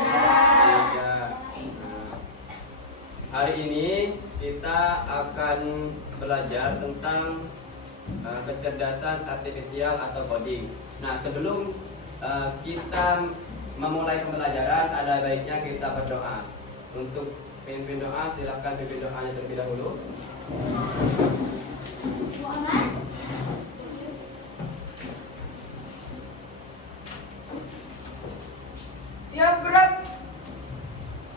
Tidak. Nah, hari ini kita akan belajar tentang kecerdasan artifisial atau coding. Nah, sebelum kita memulai pembelajaran, ada baiknya kita berdoa. Untuk pimpin doa, silahkan pimpin doanya terlebih dahulu. Siap gerak.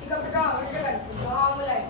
Sikap pertama berjalan. Berdoa mulai.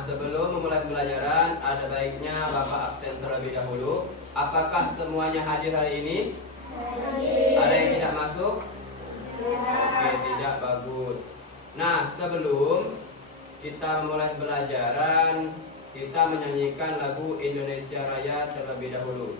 Sebelum memulai pembelajaran, ada baiknya Bapak absen terlebih dahulu. Apakah semuanya hadir hari ini? Ada yang tidak masuk? Oke, tidak, bagus. Nah, sebelum kita memulai pembelajaran, kita menyanyikan lagu Indonesia Raya terlebih dahulu.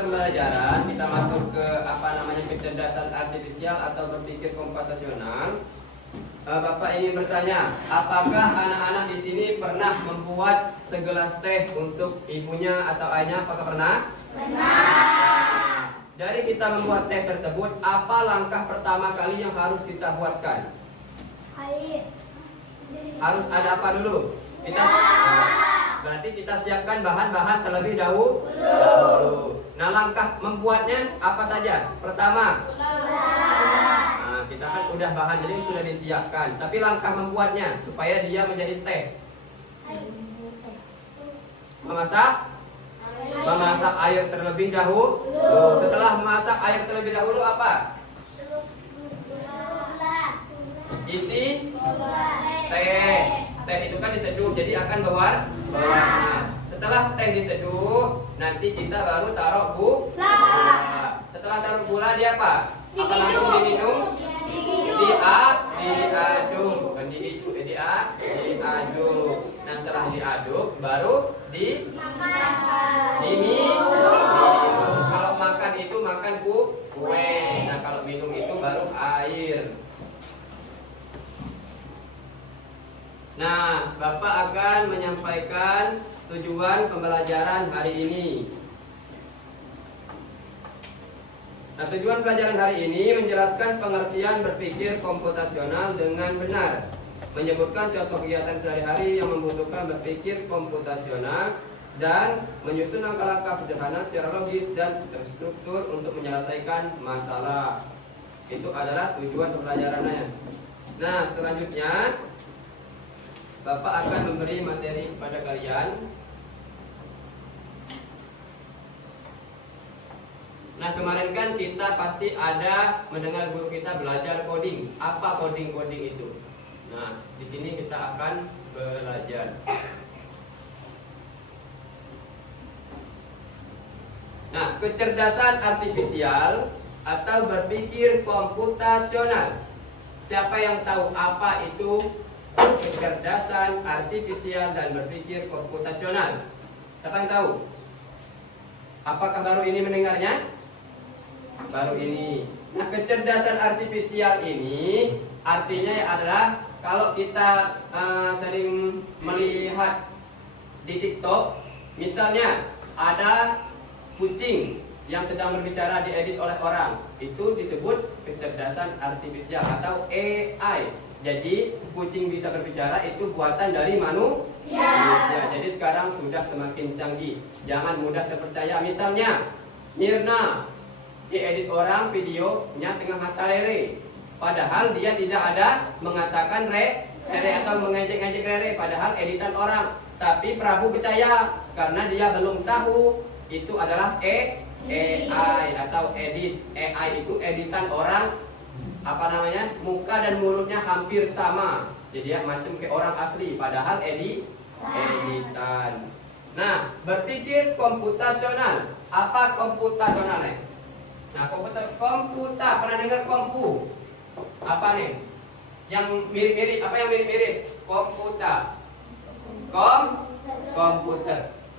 Pembelajaran kita masuk ke kecerdasan artifisial atau berpikir komputasional. Bapak ingin bertanya, apakah anak-anak di sini pernah membuat segelas teh untuk ibunya atau ayahnya? Apakah pernah? Pernah. Dari kita membuat teh tersebut, apa langkah pertama kali yang harus kita buatkan? Air. Harus ada apa dulu? Berarti kita siapkan bahan-bahan terlebih dahulu. Nah, langkah membuatnya apa saja? Pertama, nah, kita kan udah bahan jadi sudah disiapkan. Tapi langkah membuatnya supaya dia menjadi teh. Memasak air terlebih dahulu. Setelah memasak air terlebih dahulu apa? Isi teh. Teh itu kan diseduh, jadi akan berwarna. Setelah teh diseduh, nanti kita baru taruh gula. Setelah taruh gula dia apa? Apa langsung diminum? Diaduk, bukan diaduk. Nah, setelah diaduk baru diminum. Kalau makan itu makan kue. Nah, kalau minum itu baru air. Nah, Bapak akan menyampaikan tujuan pembelajaran hari ini. Nah, tujuan pelajaran hari ini menjelaskan pengertian berpikir komputasional dengan benar, menyebutkan contoh kegiatan sehari-hari yang membutuhkan berpikir komputasional, dan menyusun langkah-langkah sederhana secara logis dan terstruktur untuk menyelesaikan masalah. Itu adalah tujuan pembelajarannya. Nah, selanjutnya Bapak akan memberi materi kepada kalian. Nah, kemarin kan kita pasti ada mendengar guru kita belajar coding. Apa coding itu? Nah, di sini kita akan belajar. Nah, kecerdasan artifisial atau berpikir komputasional. Siapa yang tahu apa itu kecerdasan artifisial dan berpikir komputasional? Siapa yang tahu? Apakah baru ini mendengarnya? Baru ini. Nah, kecerdasan artifisial ini artinya adalah kalau kita sering melihat di TikTok, misalnya ada kucing yang sedang berbicara diedit oleh orang, itu disebut kecerdasan artifisial atau AI. Jadi kucing bisa berbicara itu buatan dari manusia. Jadi sekarang sudah semakin canggih. Jangan mudah terpercaya. Misalnya Mirna diedit orang videonya tengah mata Rere, padahal dia tidak ada mengatakan Rere atau mengejek-ngejek Rere, padahal editan orang. Tapi Prabu percaya karena dia belum tahu itu adalah AI atau edit. AI itu editan orang, muka dan mulutnya hampir sama, jadi ya macam kayak orang asli, padahal editan. Nah, berpikir komputasional. Apa komputasionalnya? Nah, pernah dengar kompu? Apa nih? Yang mirip-mirip, apa yang mirip-mirip? Komputer.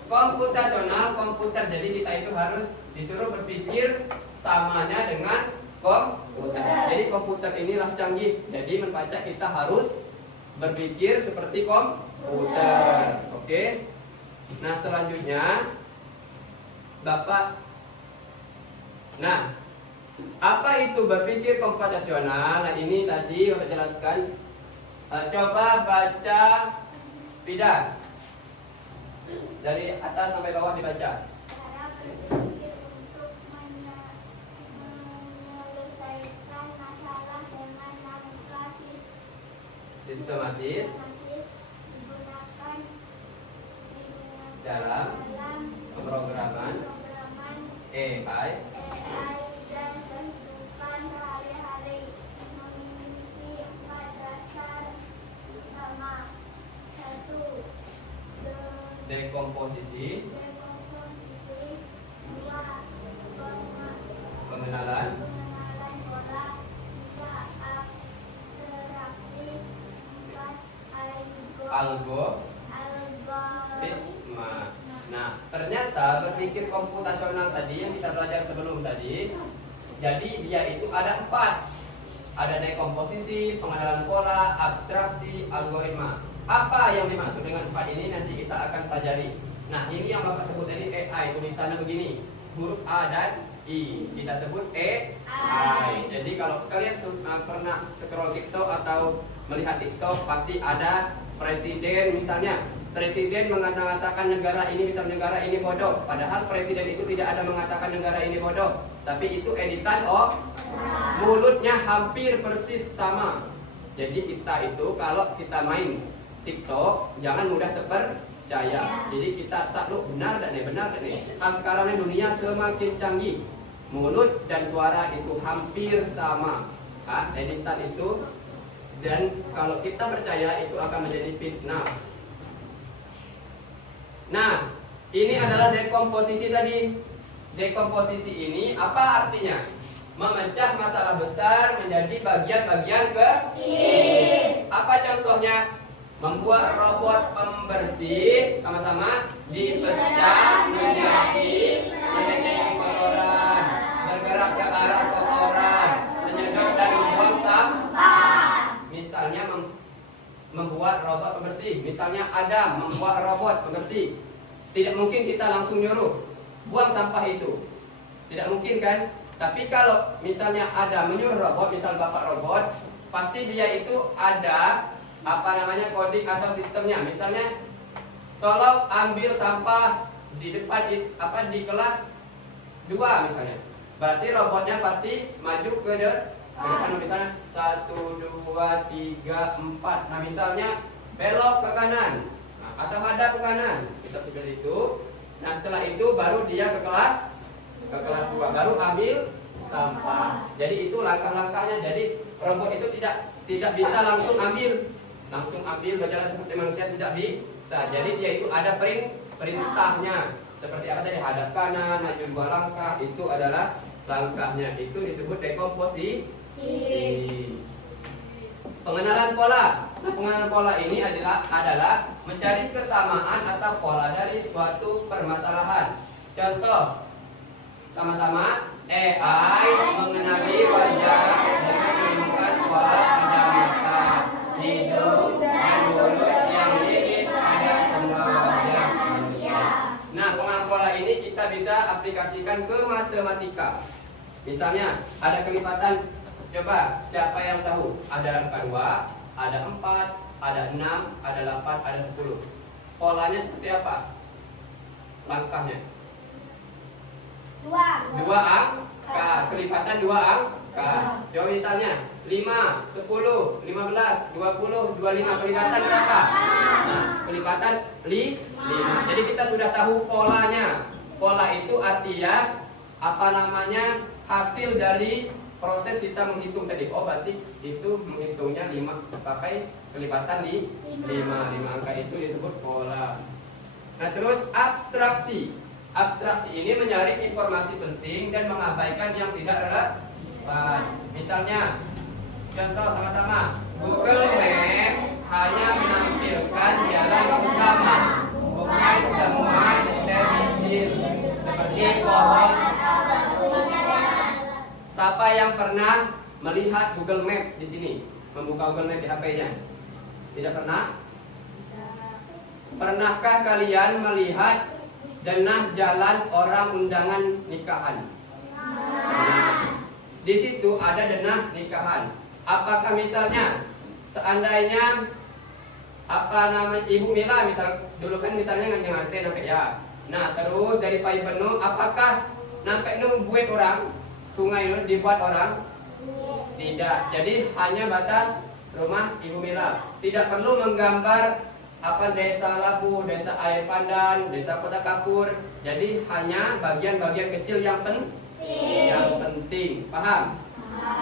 Komputasional, komputer. Jadi kita itu harus disuruh berpikir samanya dengan komputer. Jadi komputer inilah canggih. Jadi membaca kita harus berpikir seperti komputer. Oke. Nah, selanjutnya Bapak. Nah, apa itu berpikir komputasional? Nah, ini tadi Bapak jelaskan. Coba baca Pidan. Dari atas sampai bawah dibaca. Cara berpikir untuk menyelesaikan masalah dengan logika Sistematis digunakan dalam pemrograman AI dan kehidupan sehari-hari. Memiliki 4 dasar utama. 1. dekomposisi, Dekomposisi. 2. pengenalan, Pengenalan pola. 3. Abstraksi. 4. algoritma. Nah, ternyata berpikir komputasional tadi yang kita belajar sebelum tadi, jadi dia itu ada 4. Ada dekomposisi, pengenalan pola, abstraksi, algoritma. Apa yang dimaksud dengan 4 ini nanti kita akan pelajari. Nah, ini yang Bapak sebut tadi AI, tulisannya begini. Huruf A dan I. Kita sebut AI. Jadi kalau kalian pernah scroll TikTok atau melihat TikTok, pasti ada presiden misalnya. Presiden mengatakan negara ini, misal negara ini bodoh. Padahal presiden itu tidak ada mengatakan negara ini bodoh. Tapi itu editan mulutnya hampir persis sama. Jadi kita itu kalau kita main TikTok jangan mudah terpercaya. Jadi kita sakluk benar dan benar dan sekarang ini dunia semakin canggih. Mulut dan suara itu hampir sama. Editan itu, dan kalau kita percaya itu akan menjadi fitnah. Nah, ini adalah dekomposisi tadi. Dekomposisi ini apa artinya? Memecah masalah besar menjadi bagian-bagian kecil. Apa contohnya? Membuat robot pembersih sama-sama dipecah menjadi mendeteksi kotoran, bergerak ke arah kotoran, menyedot dan membuang sampah. Misalnya membuat robot pembersih. Misalnya Adam membuat robot pembersih. Tidak mungkin kita langsung nyuruh buang sampah itu. Tidak mungkin kan? Tapi kalau misalnya Adam menyuruh robot, misal bapak robot, pasti dia itu ada kodik atau sistemnya. Misalnya tolong ambil sampah di depan di kelas 2 misalnya. Berarti robotnya pasti maju ke depan, misalnya 1, 2, 3, 4. Nah, misalnya belok ke kanan, atau hadap ke kanan, bisa seperti itu. Nah, setelah itu baru dia ke kelas 2, baru ambil sampah. Jadi itu langkah-langkahnya. Jadi robot itu tidak bisa langsung ambil berjalan seperti manusia, tidak bisa. Jadi dia itu ada perintahnya. Seperti apa tadi? Hadap kanan, maju 2 langkah, itu adalah langkahnya. Itu disebut dekomposisi. Pengenalan pola. Nah, pengenalan pola ini adalah mencari kesamaan atau pola dari suatu permasalahan. Contoh, sama-sama AI mengenali wajah dengan menemukan pola pada mata, hidung, dan mulut yang mirip pada semua wajah manusia. Nah, pengenalan pola ini kita bisa aplikasikan ke matematika. Misalnya ada kelipatan. Coba siapa yang tahu? Ada angka 2, ada 4, ada 6, ada 8, ada 10. Polanya seperti apa? Langkahnya 2 angka, kelipatan 2 angka. Coba misalnya 5, 10, 15, 20, 25, kelipatan berapa? Nah, kelipatan 5. Jadi kita sudah tahu polanya. Pola itu artinya hasil dari proses kita menghitung tadi. Oh, berarti itu menghitungnya 5 pakai kelipatan 5 angka, itu disebut pola. Nah, terus abstraksi. Abstraksi ini menyaring informasi penting dan mengabaikan yang tidak relevan. Misalnya, contoh sama-sama, Google Maps hanya menampilkan jalan utama, bukan semua detail kecil seperti pohon. Siapa yang pernah melihat Google Map di sini? Membuka Google Map di HP-nya? Tidak pernah? Pernahkah kalian melihat denah jalan orang undangan nikahan? Di situ ada denah nikahan. Apakah misalnya seandainya Ibu Mila misal dulu kan misalnya nganting sampai ya. Nah, terus dari Pai Penuh, apakah sampai buat orang sungai itu dibuat orang? Tidak. Jadi hanya batas rumah Ibu Mila. Tidak perlu menggambar desa Labu, desa Air Pandan, desa Kota Kapur. Jadi hanya bagian-bagian kecil yang penting. Paham?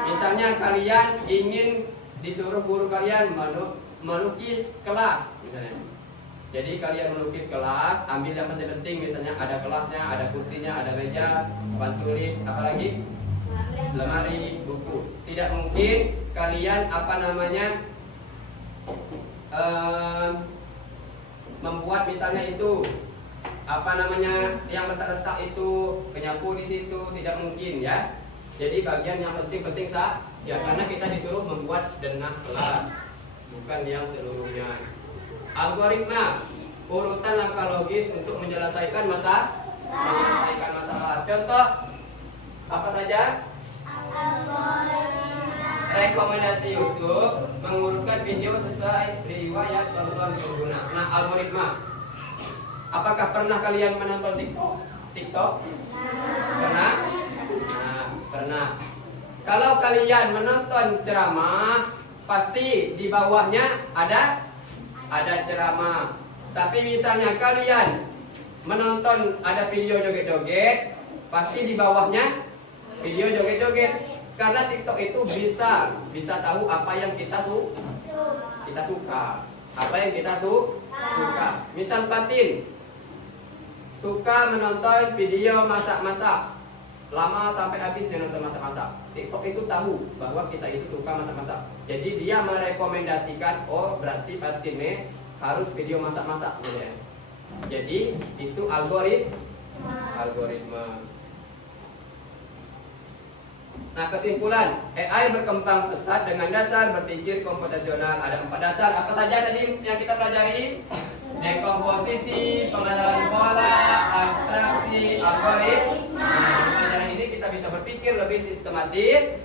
Misalnya kalian ingin disuruh guru kalian melukis kelas misalnya. Jadi kalian melukis kelas, ambil yang penting-penting, misalnya ada kelasnya, ada kursinya, ada meja, papan tulis, apalagi lemari, buku. Tidak mungkin kalian membuat misalnya itu yang letak-letak itu penyapu di situ, tidak mungkin ya. Jadi bagian yang penting-penting ya, karena kita disuruh membuat denah kelas, bukan yang seluruhnya. Algoritma, urutan langkah logis untuk menyelesaikan masalah. Contoh apa saja? Rekomendasi YouTube mengurutkan video sesuai riwayat tonton pengguna. Nah, algoritma. Apakah pernah kalian menonton TikTok? Pernah? Nah, pernah. Kalau kalian menonton ceramah, pasti di bawahnya ada ceramah. Tapi misalnya kalian menonton ada video joget-joget, pasti di bawahnya video joget-joget. Karena TikTok itu bisa tahu apa yang kita suka. Apa yang kita suka. Misal Fatin suka menonton video masak-masak, lama sampai habis dia nonton masak-masak. TikTok itu tahu bahwa kita itu suka masak-masak. Jadi dia merekomendasikan, oh berarti Fatin harus video masak-masak gitu ya. Jadi itu algoritma. Nah, kesimpulan, AI berkembang pesat dengan dasar berpikir komputasional. Ada 4 dasar. Apa saja tadi yang kita pelajari? Dekomposisi, pengenalan pola, abstraksi, algoritma. Nah, di pelajaran ini kita bisa berpikir lebih sistematis,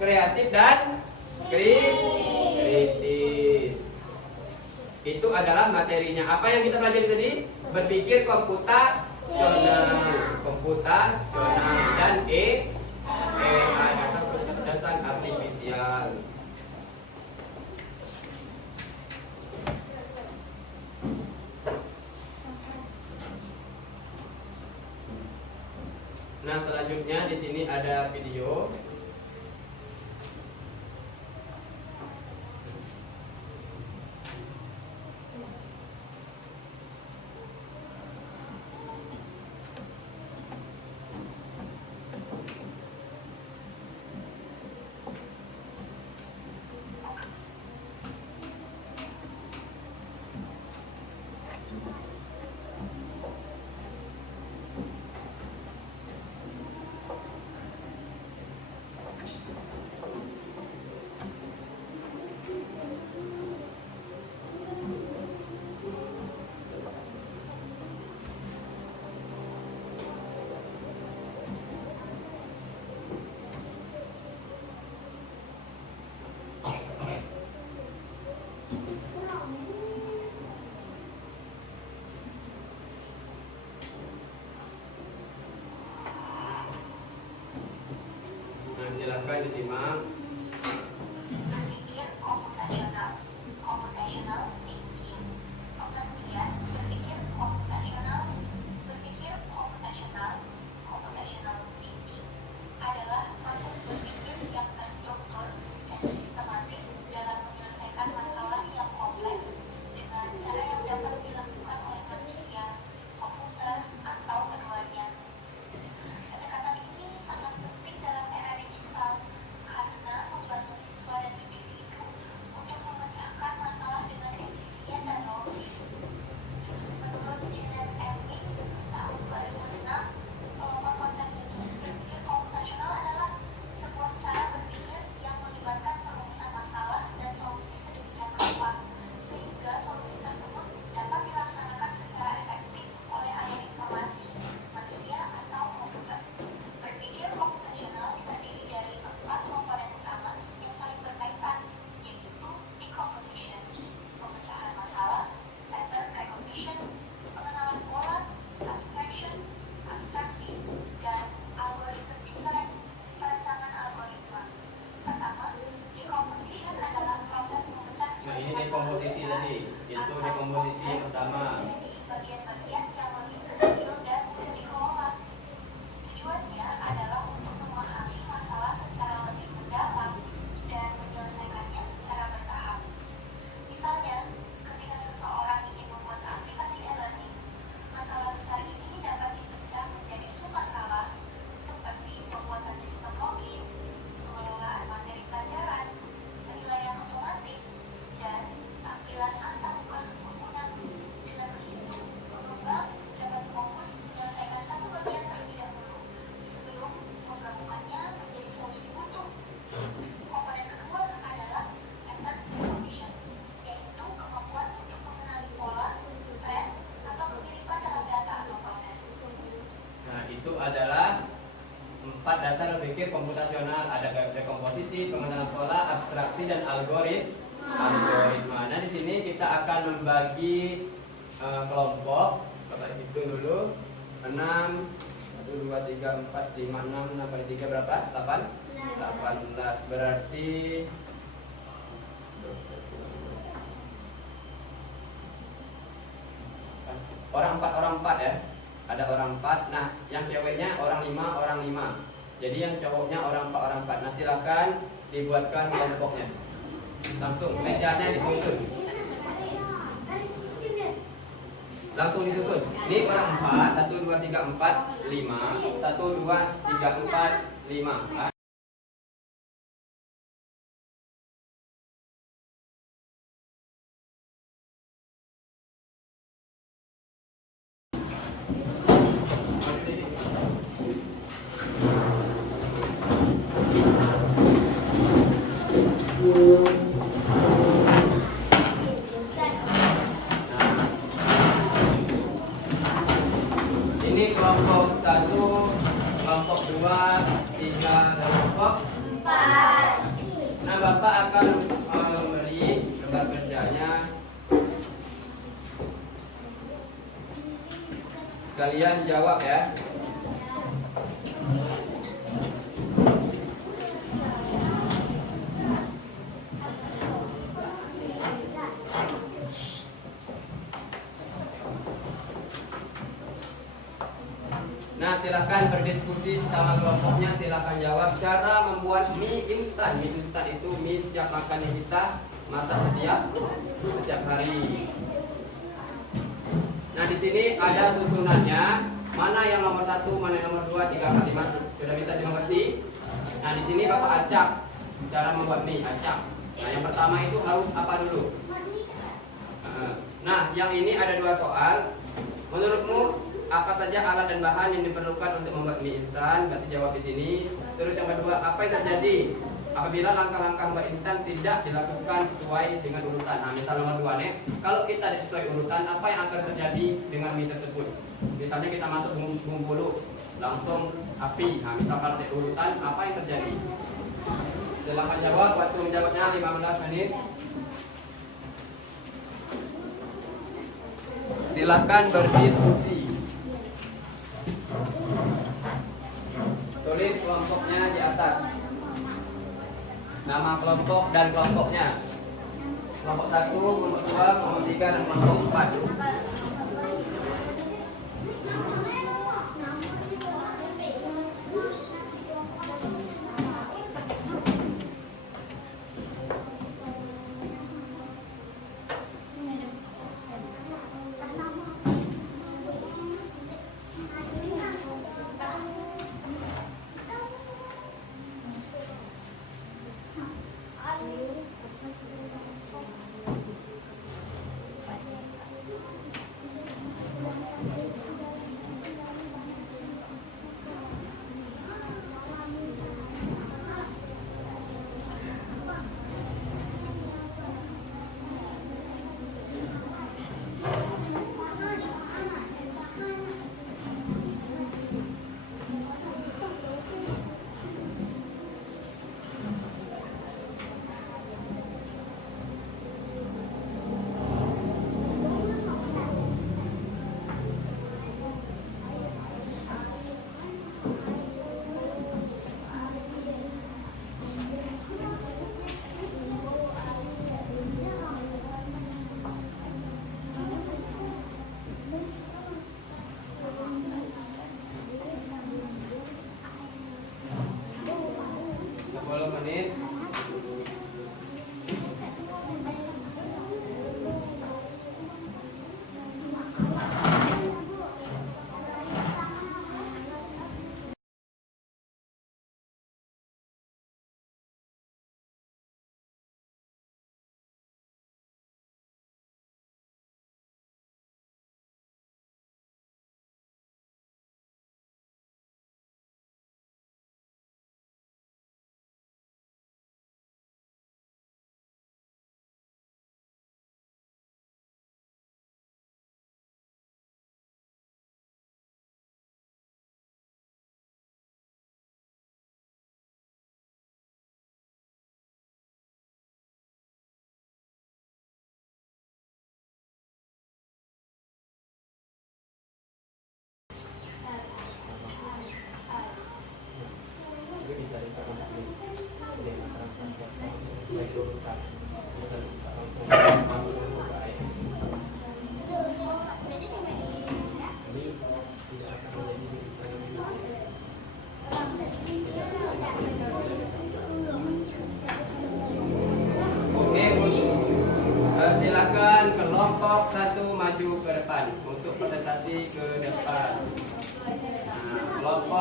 kreatif dan kritis. Itu adalah materinya. Apa yang kita pelajari tadi? Berpikir komputasional dan AI atau kecerdasan artifisial. Nah, selanjutnya di sini ada video. Nah, silakan disimak. Berpikir komputasional, computational thinking. Pengertian berpikir komputasional, computational thinking adalah proses berpikir yang terstruktur dan sistematis dalam menyelesaikan masalah yang kompleks dengan cara yang dapat dilakukan oleh manusia, komputer, atau keduanya. Pendekatan ini sangat penting dalam era digital karena itu adalah 4 dasar berpikir komputasional. Ada dekomposisi, pengenalan pola, abstraksi, dan algoritma. Nah, di sini kita akan membagi kelompok. Bapak hitung dulu. 6, 1, 2, 3, 4, 5, 6, 6 kali 3 berapa? 8? 18. Berarti orang 4 ya. Ada orang 4. Nah, yang ceweknya orang 5. Jadi yang cowoknya orang 4. Nah, silakan dibuatkan kelompoknya. Langsung mejanya disusun. Langsung disusun. Ini orang 4. 1, 2, 3, 4, 5. 1, 2, 3, 4, 5. Ini kelompok 1, kelompok 2, 3, dan kelompok 4. Nah, Bapak akan memberi lembar kerjanya. Kalian jawab ya. Nah, silahkan berdiskusi sama kelompoknya, silahkan jawab. Cara membuat mie instan. Mie instan itu mie setiap makan yang kita masak setiap hari. Nah, di sini ada susunannya. Mana yang nomor 1, mana yang nomor 2, 3, 4, 5. Sudah bisa dimengerti? Nah, di sini Bapak acak cara membuat mie, acak. Nah, yang pertama itu harus apa dulu? Nah, yang ini ada 2 soal. Menurutmu apa saja alat dan bahan yang diperlukan untuk membuat mie instan? Berarti jawab di sini. Terus yang kedua, apa yang terjadi apabila langkah-langkah membuat instan tidak dilakukan sesuai dengan urutan? Nah, misal nomor 2 nih, kalau kita tidak sesuai urutan, apa yang akan terjadi dengan mie tersebut? Misalnya kita masuk bumbu dulu, langsung api. Nah, misalkan tidak urutan, apa yang terjadi? Silakan jawab. Waktu menjawabnya 15 menit. Silahkan berdiskusi. Tulis kelompoknya di atas. Nama kelompok dan kelompoknya. Kelompok 1, kelompok 2, kelompok 3, dan kelompok 4.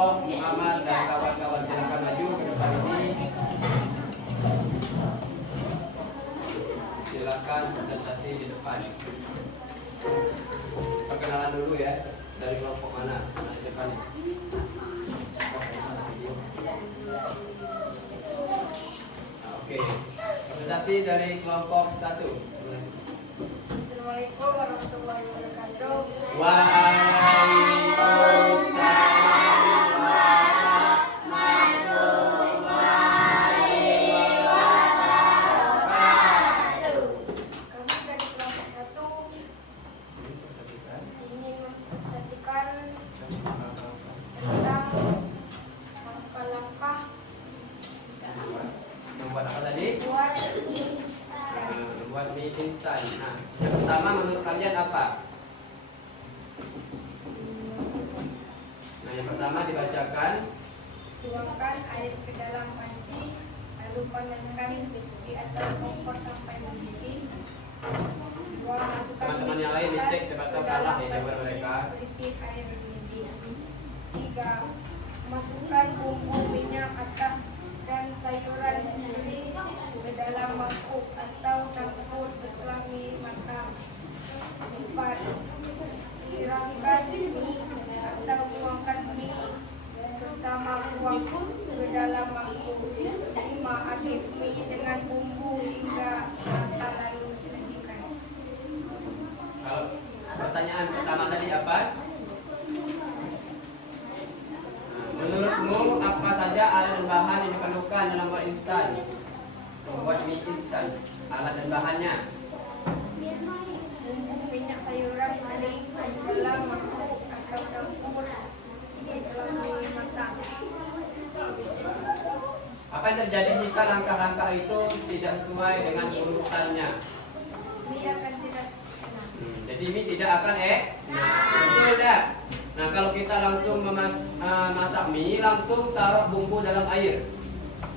Yusuf, Muhammad, dan kawan-kawan silakan maju ke depan ini. Silakan presentasi di depan. Perkenalan dulu ya, dari kelompok mana? Mana di depan? Oke, presentasi dari kelompok 1. Assalamualaikum warahmatullahi wabarakatuh. Waalaikumsalam warahmatullahi wabarakatuh. Kami dari kelompok 1 ingin mempresentasikan tentang langkah-langkah Membuat apa tadi? buat Buat mie instan. Nah, yang pertama menurut kalian apa? Nah, yang pertama dibacakan. tuangkan air ke dalam panci, lalu panaskan di atas kompor sampai mendidih. Dua, masukkan Teman-teman yang lain dicek siapa tahu kalah ya jawaban mereka. Berisi air mendidih. 3. Masukkan bumbu minyak atau dan sayuran giling ke dalam mangkuk atau campur setelah mie matang. 4. Tiriskan mie atau tuangkan mie bersama kuah ke dalam mangkuk. 5. Aduk mie dengan bumbu hingga rata lalu sajikan. Kalau pertanyaan pertama tadi apa? Menurutmu apa saja alat dan bahan yang diperlukan dalam membuat instan? Membuat mie instan. Alat dan bahannya. Bumbu minyak sayuran giling ke dalam mangkuk atau campur setelah mie matang. Apa yang terjadi jika langkah-langkah itu tidak sesuai dengan urutannya? Mie akan tidak enak. Jadi mie tidak akan betul dah. Nah, kalau kita langsung masak mie, langsung taruh bumbu dalam air,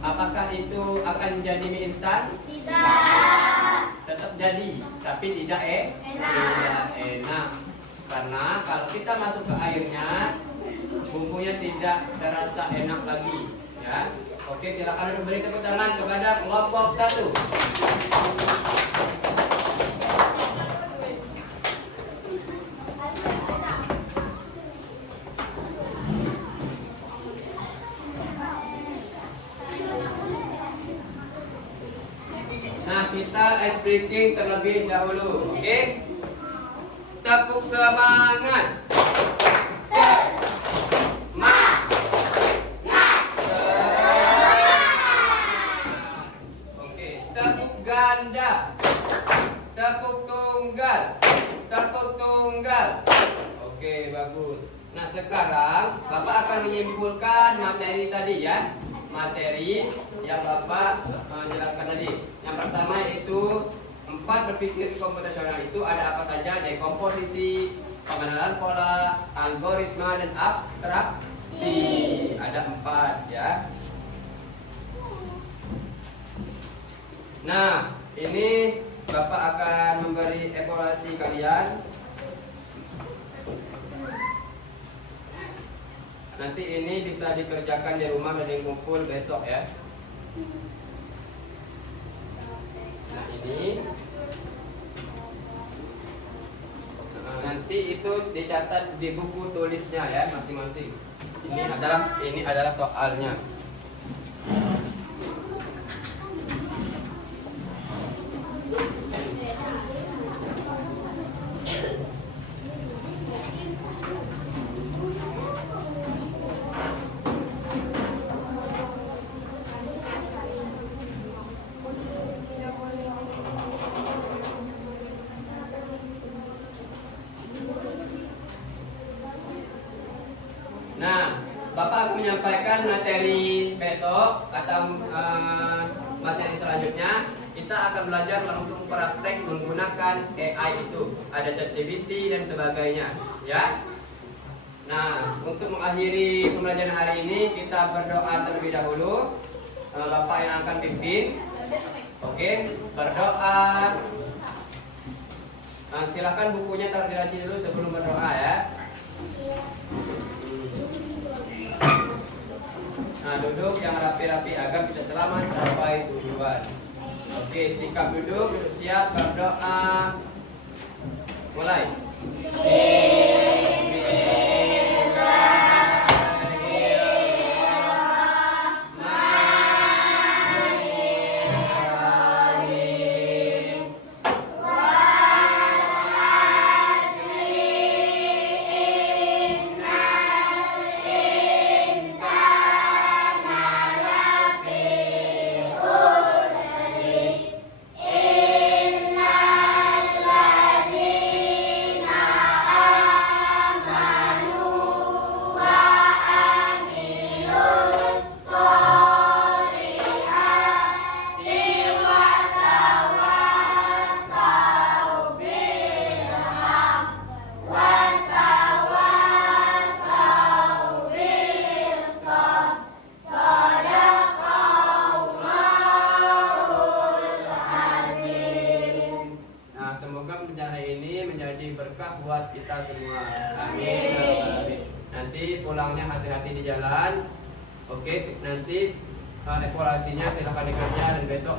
apakah itu akan menjadi mie instan? Tidak. Tetap jadi, tapi tidak tidak enak. Karena kalau kita masuk ke airnya, bumbunya tidak terasa enak lagi. Ya, oke, silakan beri tepuk tangan kepada kelompok 1. Nah, kita ice breaking terlebih dahulu, oke? Tepuk semangat. Oke, tepuk ganda. Tepuk tunggal. Tepuk tunggal. Oke, bagus. Nah, sekarang Bapak akan menyimpulkan materi tadi ya. Materi yang Bapak jelaskan tadi. Yang pertama itu 4 berpikir komputasional itu ada apa saja? Dekomposisi, pengenalan pola, algoritma, dan abstraksi. Ada 4 ya. Nah, ini Bapak akan memberi evaluasi kalian. Nanti ini bisa dikerjakan di rumah dan dikumpul besok ya. Nah, ini nanti itu dicatat di buku tulisnya ya masing-masing. Ini adalah soalnya. Nah, Bapak akan menyampaikan materi besok atau materi selanjutnya. Kita akan belajar langsung praktek menggunakan AI itu. Ada ChatGPT dan sebagainya, ya. Nah, untuk mengakhiri pembelajaran hari ini kita berdoa terlebih dahulu. Bapak yang akan pimpin. Oke, berdoa. Nah, silakan bukunya taruh di laci dulu sebelum berdoa ya. Nah, duduk yang rapi-rapi agar bisa selamat sampai tujuan. Oke, sikap duduk siap, berdoa. Mulai. Nah, semoga rencana ini menjadi berkah buat kita semua. Amin. Amin. Nanti pulangnya hati-hati di jalan. Oke, nanti evaluasinya silakan dikerja dan besok